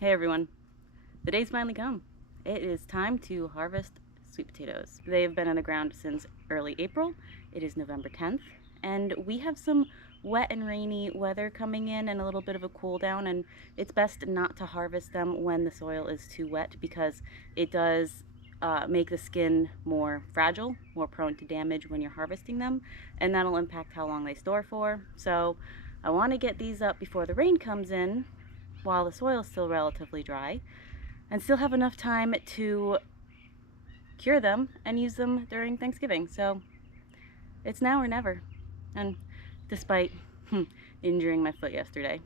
Hey everyone, the day's finally come. It is time to harvest sweet potatoes. They've been in the ground since early April. It is November 10th, and we have some wet and rainy weather coming in and a little bit of a cool down, and it's best not to harvest them when the soil is too wet because it does make the skin more fragile, more prone to damage when you're harvesting them, and that'll impact how long they store for. So I want to get these up before the rain comes in while the soil is still relatively dry and still have enough time to cure them and use them during Thanksgiving. So it's now or never. And despite injuring my foot yesterday,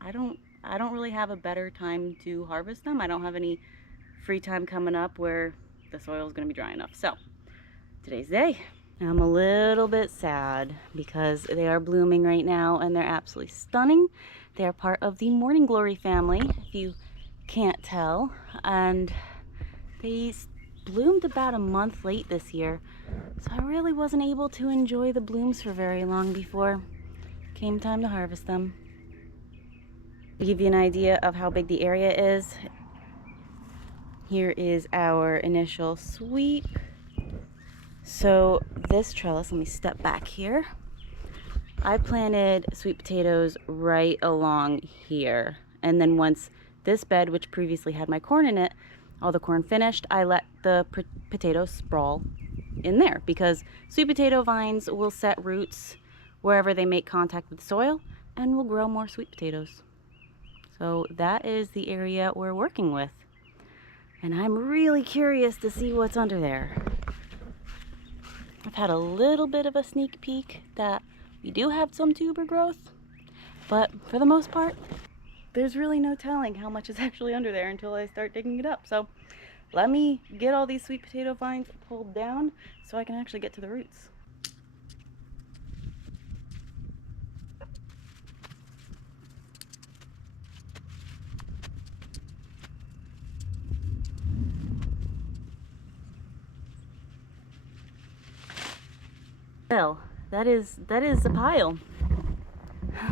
I don't really have a better time to harvest them. I don't have any free time coming up where the soil is going to be dry enough. So today's the day. I'm a little bit sad because they are blooming right now and they're absolutely stunning. They are part of the morning glory family, if you can't tell, and they bloomed about a month late this year, so I really wasn't able to enjoy the blooms for very long before it came time to harvest them. To give you an idea of how big the area is, here is our initial sweep. So this trellis, let me step back here. I planted sweet potatoes right along here. And then once this bed, which previously had my corn in it, all the corn finished, I let the potatoes sprawl in there because sweet potato vines will set roots wherever they make contact with soil and will grow more sweet potatoes. So that is the area we're working with. And I'm really curious to see what's under there. I've had a little bit of a sneak peek that we do have some tuber growth, but for the most part, there's really no telling how much is actually under there until I start digging it up. So let me get all these sweet potato vines pulled down so I can actually get to the roots. Well, that is a pile.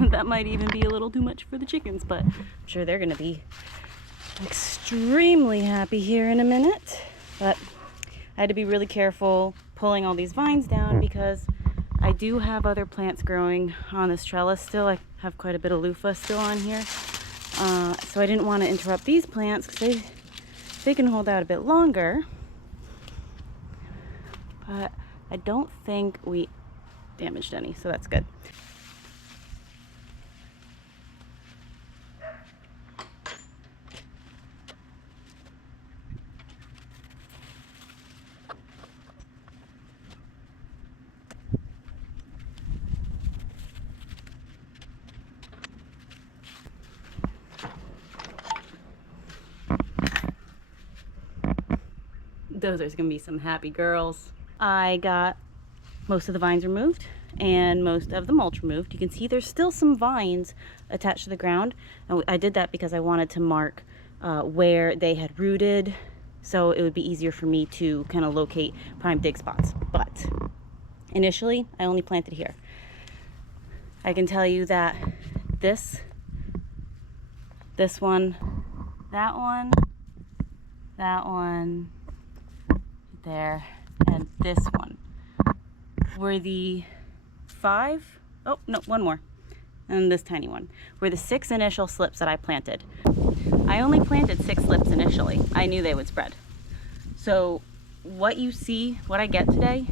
That might even be a little too much for the chickens, but I'm sure they're gonna be extremely happy here in a minute. But I had to be really careful pulling all these vines down because I do have other plants growing on this trellis still. I have quite a bit of loofah still on here. So I didn't want to interrupt these plants because they can hold out a bit longer. But I don't think we damaged any, so that's good. Those are gonna be some happy girls. I got most of the vines removed and most of the mulch removed. You can see there's still some vines attached to the ground, and I did that because I wanted to mark where they had rooted, so it would be easier for me to kind of locate prime dig spots. But initially I only planted here. I can tell you that this one, that one there, and this one were the one more, and this tiny one were the 6 initial slips that I planted. I only planted 6 slips initially. I knew they would spread. So what you see, what I get today,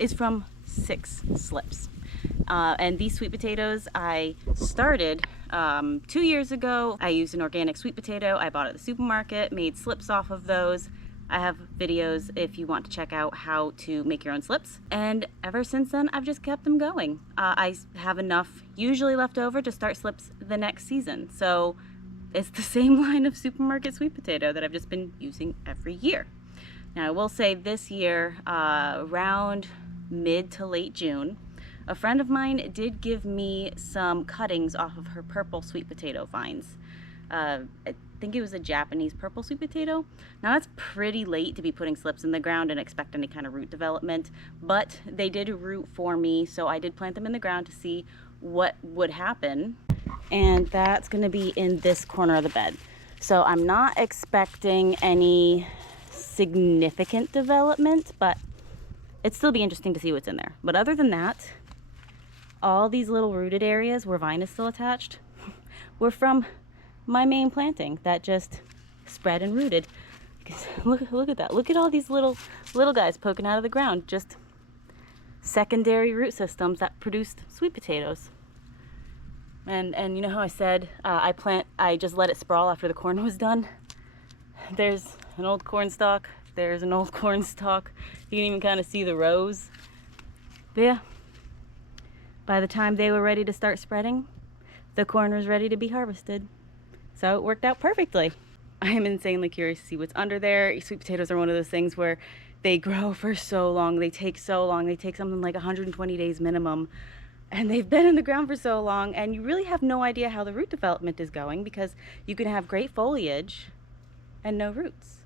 is from 6 slips. And these sweet potatoes I started 2 years ago. I used an organic sweet potato I bought at the supermarket, made slips off of those. I have videos if you want to check out how to make your own slips. And ever since then, I've just kept them going. I have enough usually left over to start slips the next season. So it's the same line of supermarket sweet potato that I've just been using every year. Now I will say this year, around mid to late June, a friend of mine did give me some cuttings off of her purple sweet potato vines. I think it was a Japanese purple sweet potato. Now that's pretty late to be putting slips in the ground and expect any kind of root development, but they did root for me, so I did plant them in the ground to see what would happen. and that's going to be in this corner of the bed. So I'm not expecting any significant development, but it'd still be interesting to see what's in there. But other than that, all these little rooted areas where vine is still attached were from my main planting that just spread and rooted. Look at that. Look at all these little guys poking out of the ground. Just secondary root systems that produced sweet potatoes. And you know how I said I just let it sprawl after the corn was done? There's an old corn stalk. There's an old corn stalk. You can even kind of see the rows. But yeah, by the time they were ready to start spreading, the corn was ready to be harvested. So it worked out perfectly. I am insanely curious to see what's under there. Sweet potatoes are one of those things where they grow for so long. They take so long. They take something like 120 days minimum. And they've been in the ground for so long, and you really have no idea how the root development is going, because you can have great foliage and no roots.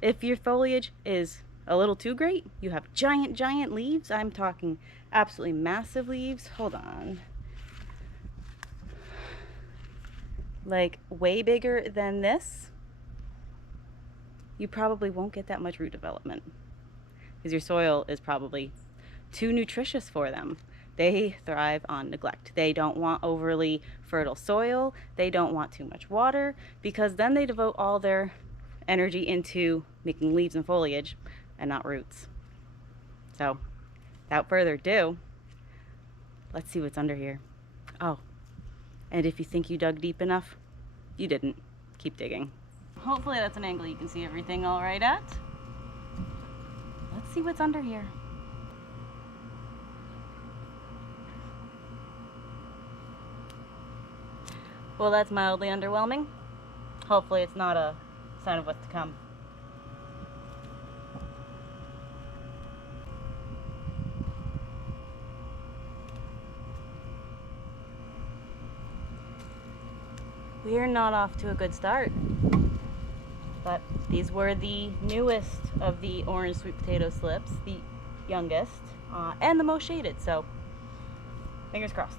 If your foliage is a little too great, you have giant leaves. I'm talking absolutely massive leaves. Hold on. Like way bigger than this. You probably won't get that much root development because your soil is probably too nutritious for them. They thrive on neglect. They don't want overly fertile soil. They don't want too much water, because then they devote all their energy into making leaves and foliage and not roots. So without further ado, let's see what's under here. Oh, and if you think you dug deep enough, you didn't. Keep digging. Hopefully that's an angle you can see everything all right at. Let's see what's under here. Well, that's mildly underwhelming. Hopefully it's not a sign of what's to come. We're not off to a good start, but these were the newest of the orange sweet potato slips, the youngest, and the most shaded, so fingers crossed.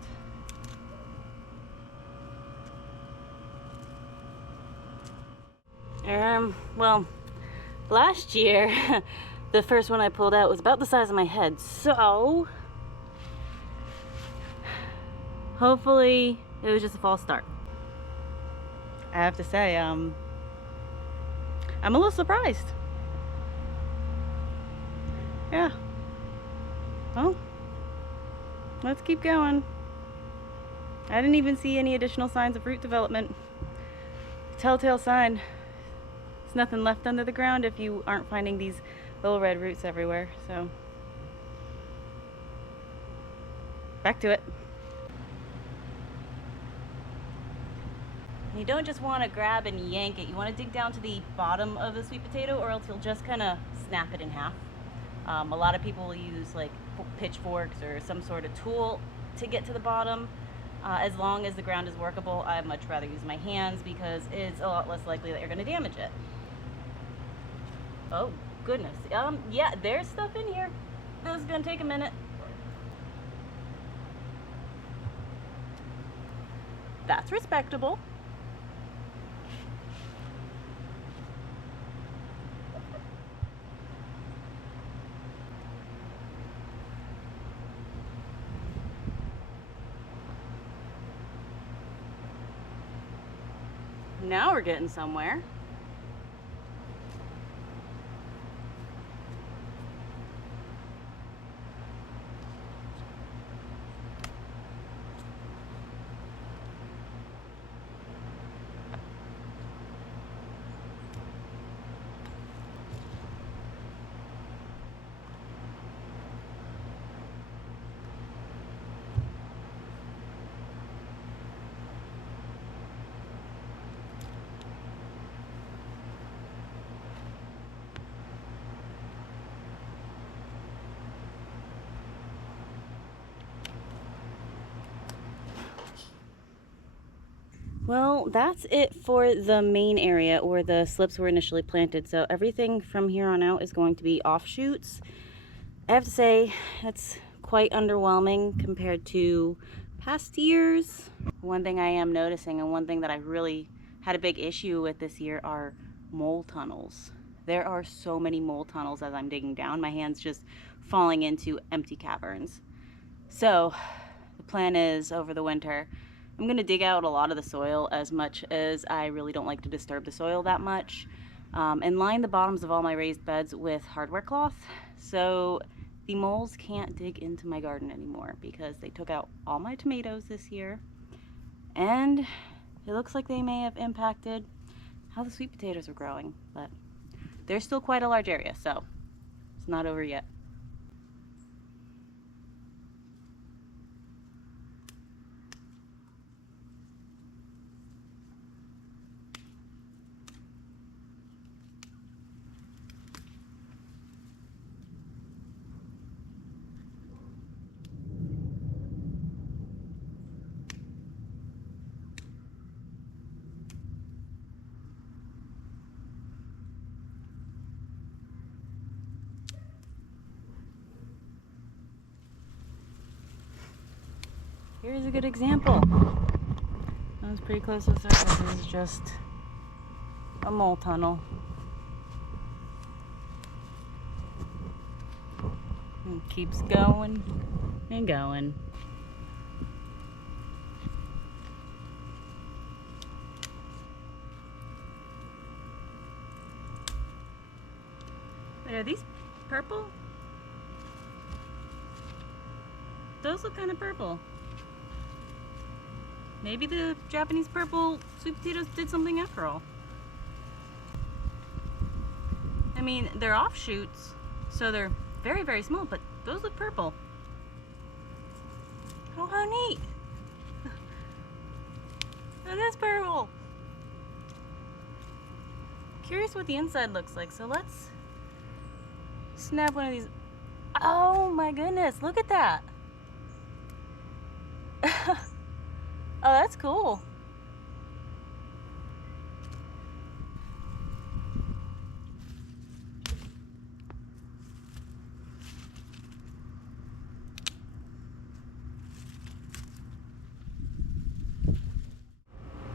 Well, last year, the first one I pulled out was about the size of my head, so hopefully it was just a false start. I have to say, I'm a little surprised. Yeah. Well, let's keep going. I didn't even see any additional signs of root development. Telltale sign. There's nothing left under the ground if you aren't finding these little red roots everywhere, so. Back to it. You don't just want to grab and yank it. You want to dig down to the bottom of the sweet potato, or else you'll just kind of snap it in half. A lot of people will use like pitchforks or some sort of tool to get to the bottom. As long as the ground is workable, I'd much rather use my hands because it's a lot less likely that you're going to damage it. Oh, goodness. Yeah, there's stuff in here. This is going to take a minute. That's respectable. Now we're getting somewhere. Well, that's it for the main area where the slips were initially planted. So everything from here on out is going to be offshoots. I have to say that's quite underwhelming compared to past years. One thing I am noticing, and one thing that I really had a big issue with this year, are mole tunnels. There are so many mole tunnels as I'm digging down. My hand's just falling into empty caverns. So the plan is, over the winter, I'm gonna dig out a lot of the soil, as much as I really don't like to disturb the soil that much, and line the bottoms of all my raised beds with hardware cloth, so the moles can't dig into my garden anymore, because they took out all my tomatoes this year, and it looks like they may have impacted how the sweet potatoes are growing, but they're still quite a large area, so it's not over yet. Here's a good example. That was pretty close to the surface. This is just a mole tunnel. And it keeps going and going. Wait, are these purple? Those look kind of purple. Maybe the Japanese purple sweet potatoes did something after all. I mean, they're offshoots, so they're very, very small, but those look purple. Oh, how neat. It is purple. Curious what the inside looks like, so let's snap one of these. Oh my goodness, look at that. Oh, that's cool.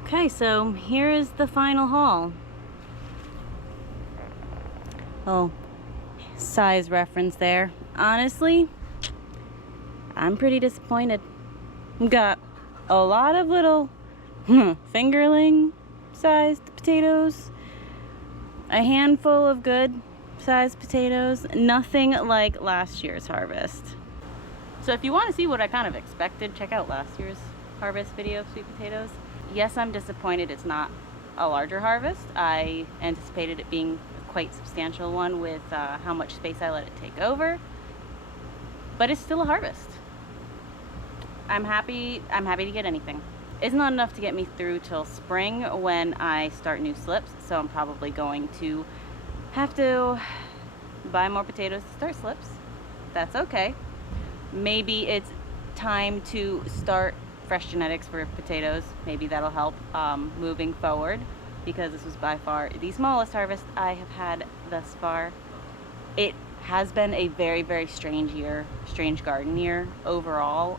Okay, so here is the final haul. Oh, size reference there. Honestly, I'm pretty disappointed. Got a lot of little fingerling sized potatoes, a handful of good sized potatoes, nothing like last year's harvest. So if you want to see what I kind of expected, check out last year's harvest video of sweet potatoes. Yes, I'm disappointed it's not a larger harvest. I anticipated it being a quite substantial one with how much space I let it take over, but it's still a harvest. I'm happy to get anything. It's not enough to get me through till spring when I start new slips, so I'm probably going to have to buy more potatoes to start slips. That's okay. Maybe it's time to start fresh genetics for potatoes. Maybe that'll help moving forward, because this was by far the smallest harvest I have had thus far. It has been a very, very strange year, strange garden year overall.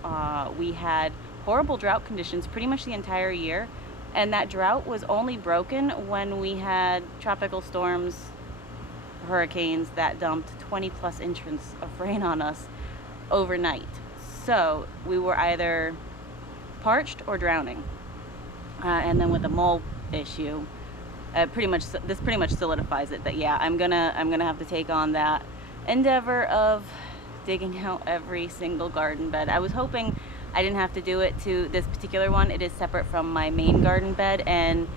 We had horrible drought conditions pretty much the entire year, and that drought was only broken when we had tropical storms, hurricanes that dumped 20+ inches of rain on us overnight. So we were either parched or drowning. And then with the mole issue, this pretty much solidifies it that yeah, I'm gonna have to take on that endeavor of digging out every single garden bed. I was hoping I didn't have to do it to this particular one. It is separate from my main garden bed, and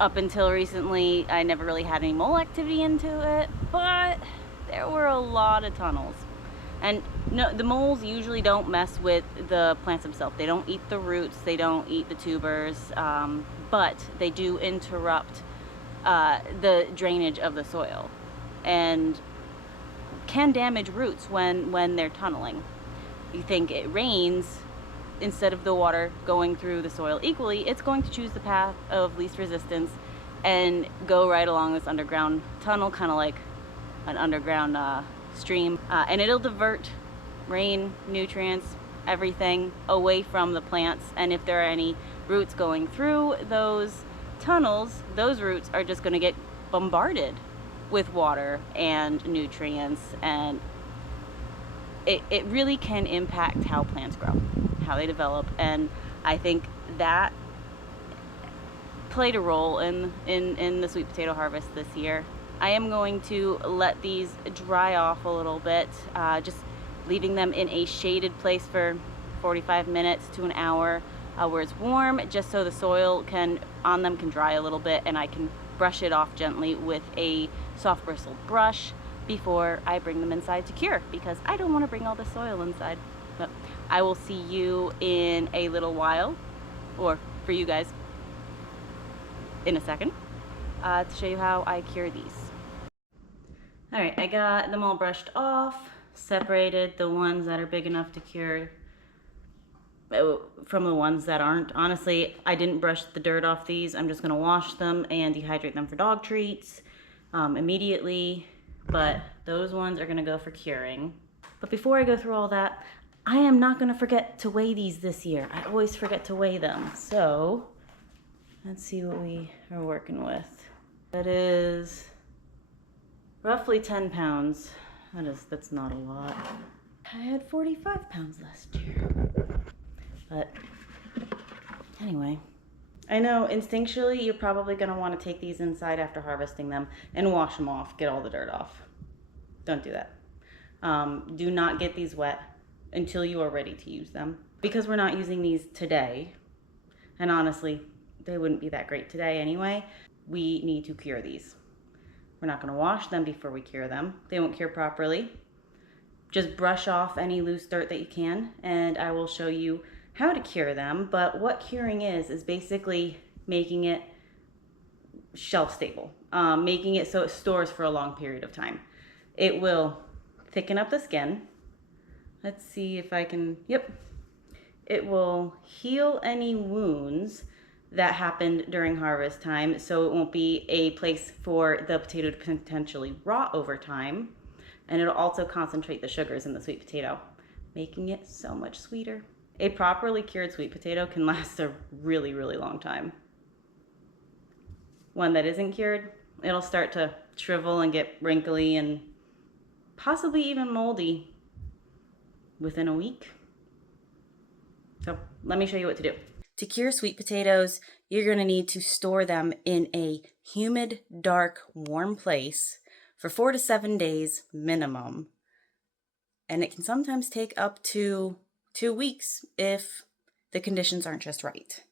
up until recently I never really had any mole activity into it, but there were a lot of tunnels. And no, the moles usually don't mess with the plants themselves. They don't eat the roots, they don't eat the tubers, but they do interrupt the drainage of the soil and can damage roots when they're tunneling. You think it rains, instead of the water going through the soil equally, it's going to choose the path of least resistance and go right along this underground tunnel, kind of like an underground stream, and it'll divert rain, nutrients everything away from the plants, and if there are any roots going through those tunnels, those roots are just going to get bombarded with water and nutrients, and it really can impact how plants grow, how they develop. And I think that played a role in the sweet potato harvest this year. I am going to let these dry off a little bit, just leaving them in a shaded place for 45 minutes to an hour where it's warm, just so the soil on them can dry a little bit, and I can brush it off gently with a soft bristled brush before I bring them inside to cure, because I don't want to bring all the soil inside. But I will see you in a little while, or for you guys in a second, to show you how I cure these. All right, I got them all brushed off, separated the ones that are big enough to cure from the ones that aren't. Honestly, I didn't brush the dirt off these. I'm just gonna wash them and dehydrate them for dog treats immediately, but those ones are gonna go for curing. But before I go through all that, I am not gonna forget to weigh these this year. I always forget to weigh them. So let's see what we are working with. That is roughly 10 pounds. That's not a lot. I had 45 pounds last year. But anyway, I know instinctually you're probably going to want to take these inside after harvesting them and wash them off, get all the dirt off. Don't do that. Do not get these wet until you are ready to use them. Because we're not using these today, and honestly, they wouldn't be that great today anyway, we need to cure these. We're not going to wash them before we cure them. They won't cure properly. Just brush off any loose dirt that you can, and I will show you how to cure them. But what curing is basically making it shelf stable, making it so it stores for a long period of time. It will thicken up the skin. Let's see if I can, yep. It will heal any wounds that happened during harvest time, so it won't be a place for the potato to potentially rot over time. And it'll also concentrate the sugars in the sweet potato, making it so much sweeter. A properly cured sweet potato can last a really, really long time. One that isn't cured, it'll start to shrivel and get wrinkly and possibly even moldy within a week. So let me show you what to do. To cure sweet potatoes, you're going to need to store them in a humid, dark, warm place for 4 to 7 days minimum. And it can sometimes take up to 2 weeks if the conditions aren't just right.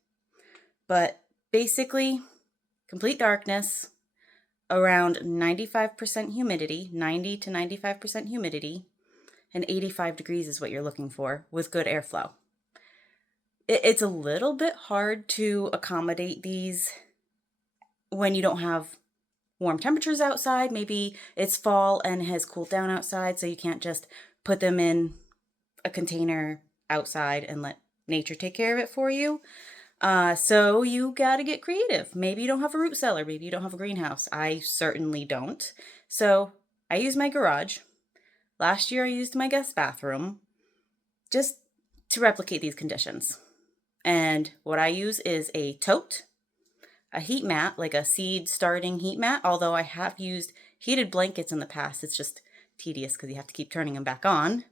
But basically, complete darkness, around 95% humidity, 90 to 95% humidity, and 85 degrees is what you're looking for with good airflow. It's a little bit hard to accommodate these when you don't have warm temperatures outside. Maybe it's fall and has cooled down outside, so you can't just put them in a container outside and let nature take care of it for you. So you gotta get creative. Maybe you don't have a root cellar. Maybe you don't have a greenhouse. I certainly don't. So I use my garage. Last year I used my guest bathroom just to replicate these conditions. And what I use is a tote, a heat mat, like a seed starting heat mat, although I have used heated blankets in the past. It's just tedious because you have to keep turning them back on.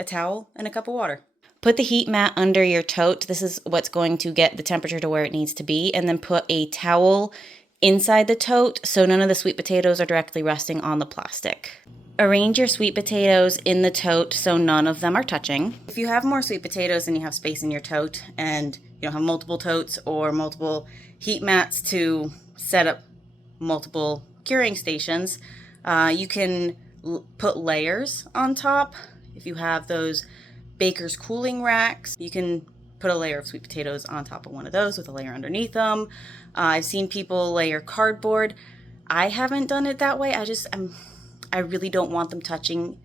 A towel and a cup of water. Put the heat mat under your tote. This is what's going to get the temperature to where it needs to be. And then put a towel inside the tote so none of the sweet potatoes are directly resting on the plastic. Arrange your sweet potatoes in the tote so none of them are touching. If you have more sweet potatoes and you have space in your tote and you don't have multiple totes or multiple heat mats to set up multiple curing stations, you can put layers on top. If you have those baker's cooling racks, you can put a layer of sweet potatoes on top of one of those with a layer underneath them. I've seen people layer cardboard. I haven't done it that way. I really don't want them touching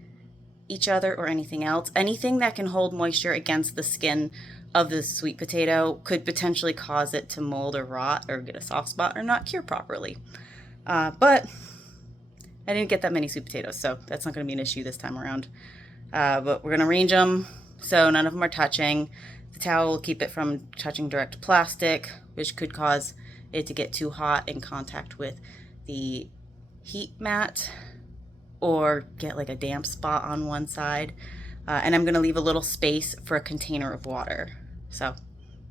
each other or anything else. Anything that can hold moisture against the skin of the sweet potato could potentially cause it to mold or rot or get a soft spot or not cure properly. But I didn't get that many sweet potatoes, so that's not going to be an issue this time around. But we're gonna arrange them so none of them are touching. The towel will keep it from touching direct plastic, which could cause it to get too hot in contact with the heat mat or get like a damp spot on one side. And I'm gonna leave a little space for a container of water. So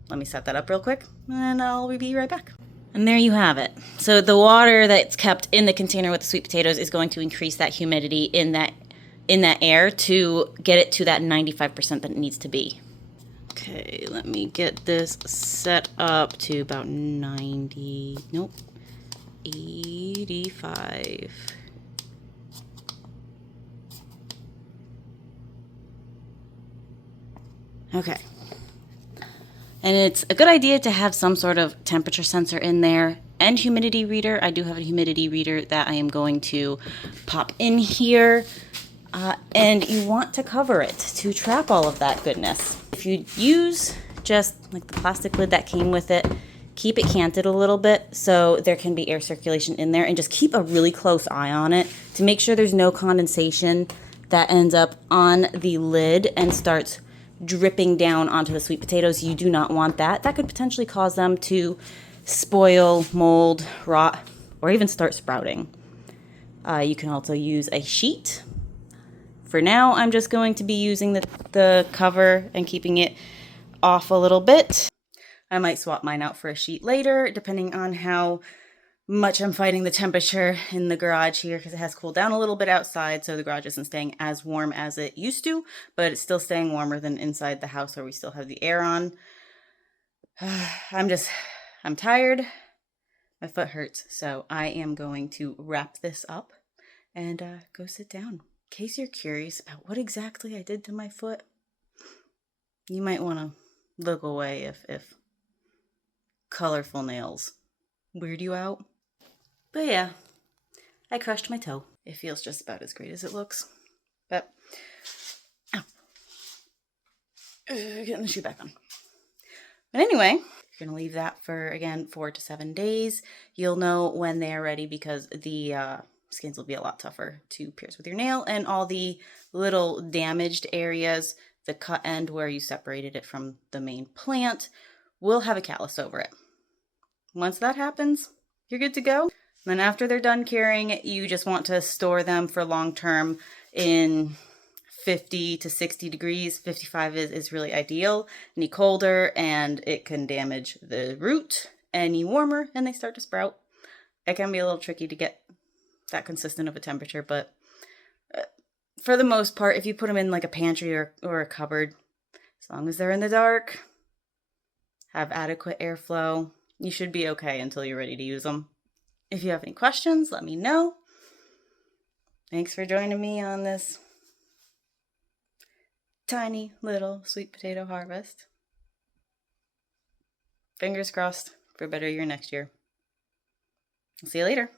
let me set that up real quick and I'll be right back. And there you have it. So the water that's kept in the container with the sweet potatoes is going to increase that humidity in that air to get it to that 95% that it needs to be. Okay, let me get this set up to about 90, nope, 85. Okay. And it's a good idea to have some sort of temperature sensor in there and humidity reader. I do have a humidity reader that I am going to pop in here. And you want to cover it to trap all of that goodness. If you use just like the plastic lid that came with it, keep it canted a little bit so there can be air circulation in there, and just keep a really close eye on it to make sure there's no condensation that ends up on the lid and starts dripping down onto the sweet potatoes. You do not want that. That could potentially cause them to spoil, mold, rot, or even start sprouting. You can also use a sheet. For now, I'm just going to be using the cover and keeping it off a little bit. I might swap mine out for a sheet later, depending on how much I'm fighting the temperature in the garage here, because it has cooled down a little bit outside, so the garage isn't staying as warm as it used to, but it's still staying warmer than inside the house where we still have the air on. I'm tired. My foot hurts, so I am going to wrap this up and go sit down. In case you're curious about what exactly I did to my foot, you might want to look away if colorful nails weird you out. But yeah, I crushed my toe. It feels just about as great as it looks. But, getting the shoe back on. But anyway, you're going to leave that for, again, 4 to 7 days. You'll know when they are ready because the skins will be a lot tougher to pierce with your nail, and all the little damaged areas, the cut end where you separated it from the main plant, will have a callus over it. Once that happens, you're good to go. And then after they're done curing, you just want to store them for long term in 50 to 60 degrees. 55 is really ideal. Any colder and it can damage the root. Any warmer and they start to sprout. It can be a little tricky to get that consistent of a temperature, but for the most part, if you put them in like a pantry or a cupboard, as long as they're in the dark, have adequate airflow, you should be okay until you're ready to use them. If you have any questions, let me know. Thanks for joining me on this tiny little sweet potato harvest. Fingers crossed for a better year next year. I'll see you later.